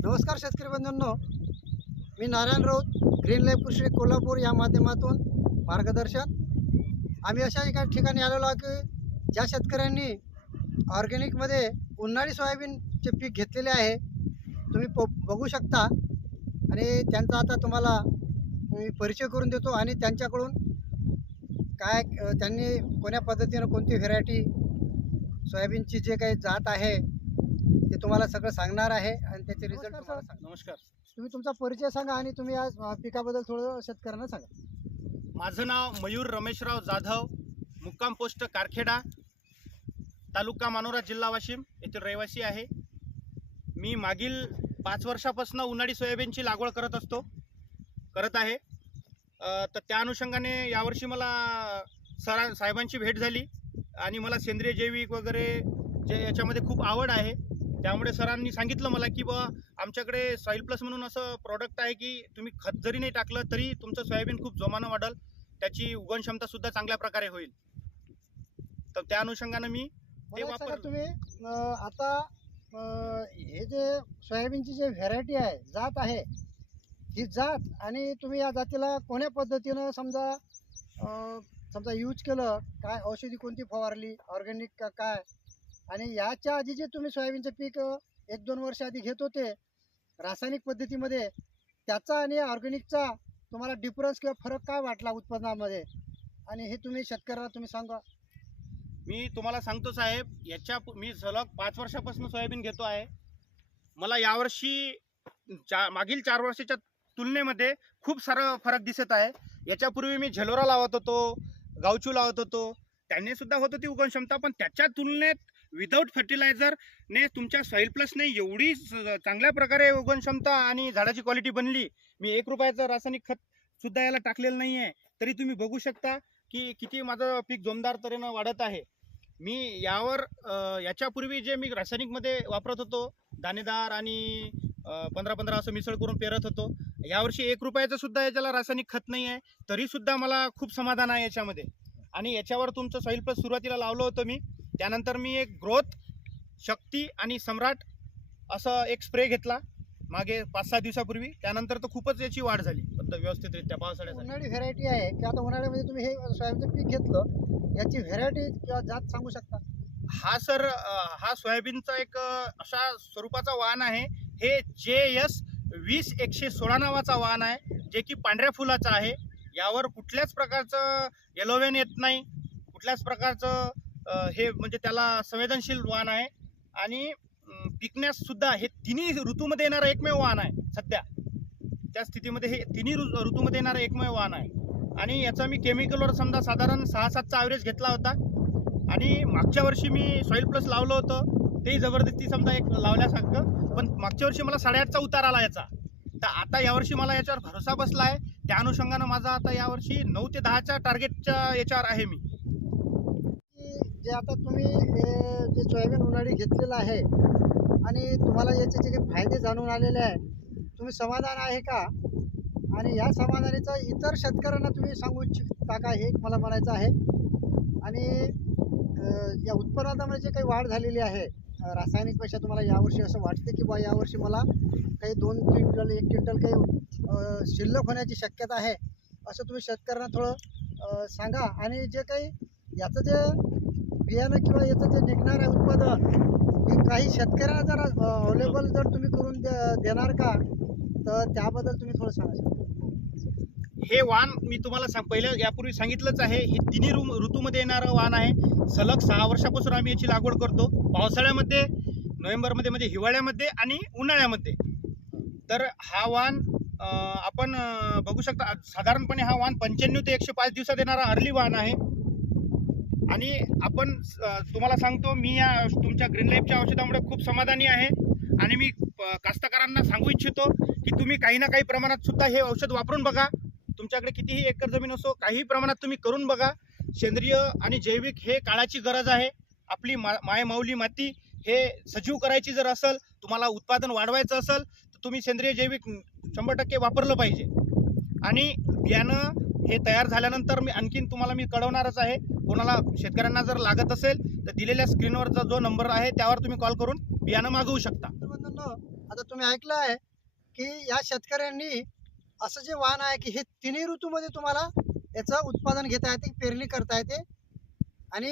नमस्कार शेतकरी बंधूंनो, मी Narayan Raut green life कृषी कोल्हापूर या माध्यमातून मार्गदर्शन. आम्ही अशा एका ठिकाणी आलेलो आहोत की ज्या शेतकऱ्यांनी ऑर्गॅनिकमध्ये उन्हाळी सोयाबीनचे पीक घेतलेले आहे. तुम्ही बघू शकता आणि त्यांचा आता तुम्हाला मी परिचय करून देतो आणि त्यांच्याकडून काय त्यांनी कोण्या पद्धतीनं कोणती व्हेरायटी सोयाबीनची जे काही जात आहे ते तुम्हाला सगळं सांगणार आहे आणि त्याचे रिझल्ट तुम्हाला सांगणार. नमस्कार. तुम्ही तुमचा परिचय सांगा आणि तुम्ही आज पिकाबद्दल थोडं शेतकऱ्यांना सांगा. माझं नाव मयूर रमेशराव जाधव, मुक्काम पोस्ट कारखेडा, तालुका मानोरा, जिल्हा वाशिम येथील रहिवासी आहे. मी मागील 5 वर्षापासून उन्हाळी सोयाबीनची लागवड करत आहे. तर त्या अनुषंगाने यावर्षी मला साहेबांची भेट झाली आणि मला सेंद्रिय जैविक वगैरे जे याच्यामध्ये खूप आवड आहे. त्यामुळे सरांनी सांगितलं मला की बा आमच्याकडे सॉईल प्लस म्हणून असं प्रॉडक्ट आहे की तुम्ही खत जरी नाही टाकलं तरी तुमचं सोयाबीन खूप जोमानं वाढेल, त्याची उगवण क्षमतासुद्धा चांगल्या प्रकारे होईल. तर त्या अनुषंगानं मी ते वापरलं. तुम्ही आता हे जे सोयाबीनची जे व्हेरायटी आहे, जात आहे, ही जात आणि तुम्ही या जातीला कोण्या पद्धतीनं समजा यूज केलं, काय औषधी कोणती फवारली, ऑर्गॅनिक का काय, आणि याच्या आधी जे तुम्ही सोयाबीनचं पीक 1-2 वर्ष आधी घेत होते रासायनिक पद्धतीमध्ये, त्याचा आणि ऑर्गॅनिकचा तुम्हाला डिफरन्स किंवा फरक काय वाटला उत्पन्नामध्ये, आणि हे तुम्ही शेतकऱ्यांना तुम्ही सांगा. मी तुम्हाला सांगतो साहेब, मी सलग 5 वर्षापासून सोयाबीन घेतो आहे. मला यावर्षी मागील 4 वर्षाच्या तुलनेमध्ये खूप सारा फरक दिसत आहे. याच्यापूर्वी मी झेलोरा लावत होतो, गावचू लावत होतो, त्यांनी सुद्धा होत होती उगवण क्षमता, पण त्याच्या तुलनेत विदाऊट फर्टिलायझरने तुमच्या सॉईल प्लसने एवढी चांगल्या प्रकारे उगवण क्षमता आणि झाडाची क्वालिटी बनली. मी 1 रुपयाचं रासायनिक खत सुद्धा याला टाकलेलं नाही आहे, तरी तुम्ही बघू शकता की किती माझं पीक जोमदार तऱ्हेनं वाढत आहे. मी याच्यापूर्वी जे मी रासायनिकमध्ये वापरत होतो, दाणेदार आणि 15-15 असं मिसळ करून पेरत होतो. यावर्षी 1 रुपयाचं सुद्धा याच्याला रासायनिक खत नाही आहे, तरीसुद्धा मला खूप समाधान आहे याच्यामध्ये. आणि याच्यावर तुमचं सॉईल प्लस सुरुवातीला लावलं होतं मी, त्यानंतर मी एक ग्रोथ, शक्ती आणि सम्राट असं एक स्प्रे घेतला मागे 5-6 दिवसापूर्वी. त्यानंतर तर खूपच याची वाढ झाली व्यवस्थितरित्या पावसाळ्यासाठी. उन्हाळी व्हेरायटी आहे की आता उन्हाळ्यामध्ये तुम्ही हे सोयाबीनचं पीक घेतलं, याची व्हेरायटी किंवा जात सांगू शकता? हा सोयाबीनचा एक अशा स्वरूपाचा वाण आहे. हे JS 20-116 नावाचा वाण आहे, जे की पांढऱ्या फुलाचा आहे. यावर कुठल्याच प्रकारचं येलोवेन येत नाही, कुठल्याच प्रकारचं हे म्हणजे त्याला संवेदनशील वाण आहे. आणि पिकण्यास सुद्धा हे तिन्ही ऋतूमध्ये येणारं एकमेव वाण आहे. सध्या त्या स्थितीमध्ये हे तिन्ही ऋतूमध्ये येणारं एकमेव वाण आहे. आणि याचा मी केमिकलवर समजा साधारण 6-7चा ॲव्हरेज घेतला होता. आणि मागच्या वर्षी मी सॉईल प्लस लावलं होतं, तेही जबरदस्ती समजा एक लावल्यासारखं, पण मागच्या वर्षी मला 8.5चा उतार आला याचा. तर आता यावर्षी मला याच्यावर भरोसा बसला आहे. त्या अनुषंगानं माझा आता यावर्षी 9 ते 10च्या टार्गेटच्या याच्यावर आहे मी. जे आता तुम्ही जे सोयाबीन उन्हाळी घेतलेलं आहे आणि तुम्हाला याचे जे काही फायदे जाणून आलेले आहे, तुम्ही समाधान आहे का? आणि या समाधानाचा इतर शेतकऱ्यांना तुम्ही सांगू इच्छिता का, हे मला म्हणायचं आहे. आणि या उत्पन्नामध्ये जे काही वाढ झालेली आहे रासायनिकपेक्षा, तुम्हाला यावर्षी असं वाटते की बा यावर्षी मला काही 2 क्विंटल 1 क्विंटल काही शिल्लक होण्याची शक्यता आहे, असं तुम्ही शेतकऱ्यांना थोडं सांगा. आणि जे काही याचं जे बियाणं किंवा याचं जे निघणार आहे उत्पादन, हे काही शेतकऱ्यांना जर अवेलेबल जर तुम्ही करून देणार का, तर त्याबद्दल तुम्ही थोडं सांगा. हे वाण मी तुम्हाला पहिलं यापूर्वी सांगितलंच आहे, हे तिन्ही ऋतूमध्ये येणारं वाण आहे. सलग 6 वर्षापासून आम्ही याची लागवड करतो, पावसाळ्यामध्ये, नोव्हेंबरमध्ये म्हणजे हिवाळ्यामध्ये आणि उन्हाळ्यामध्ये. तर हा वाण आपण बघू शकता, साधारणपणे हा वाण 95 ते 105 दिवसात येणारा अर्ली वाण आहे. आणि आपण तुम्हाला सांगतो, मी या तुमच्या ग्रीन लाईफच्या औषधामुळे खूप समाधानी आहे. आणि मी कास्तकारांना सांगू इच्छितो की तुम्ही काही ना काही प्रमाणात सुद्धा हे औषध वापरून बघा. तुमच्याकडे कितीही एकर जमीन असो, काही प्रमाणात तुम्ही करून बघा. सेंद्रिय आणि जैविक हे काळाची गरज आहे. आपली मायमाऊली माती हे सजीव करायची जर असेल, तुम्हाला उत्पादन वाढवायचं असेल, तर तुम्ही सेंद्रिय जैविक 100% वापरलं पाहिजे. आणि बियाणं हे तयार झाल्यानंतर आणखीन तुम्हाला कळवणारच आहे. कोणाला शेतकऱ्यांना जर लागत असेल तर दिलेल्या स्क्रीनवरचा जो नंबर आहे त्यावर तुम्ही कॉल करून बियाणं मागवू शकता. आता तुम्ही ऐकलं आहे की या शेतकऱ्यांनी असं जे वाहन आहे की हे तिन्ही ऋतूमध्ये तुम्हाला याचं उत्पादन घेता येते, पेरणी करता येते आणि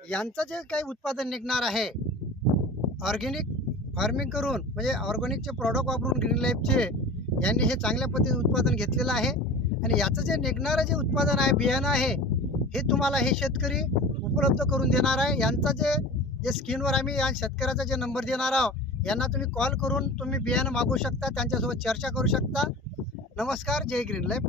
यांचं जे काही उत्पादन निघणार आहे ऑर्गॅनिक फार्मिंग करून म्हणजे ऑर्गॅनिकचे प्रॉडक्ट वापरून ग्रीन लाईफचे यांनी हे चांगल्या पद्धतीने उत्पादन घेतलेलं आहे आणि याचं जे निघणारं जे उत्पादन आहे बियाणं आहे हे तुम्हाला हे शेतकरी उपलब्ध करून देणार आहे. यांचा जे स्क्रीनवर आम्ही या शेतकऱ्याचा जे नंबर देणार आहोत यांना तुम्ही कॉल करून तुम्ही बियाणं मागवू शकता, त्यांच्यासोबत चर्चा करू शकता. नमस्कार, जय ग्रीन लाईफ.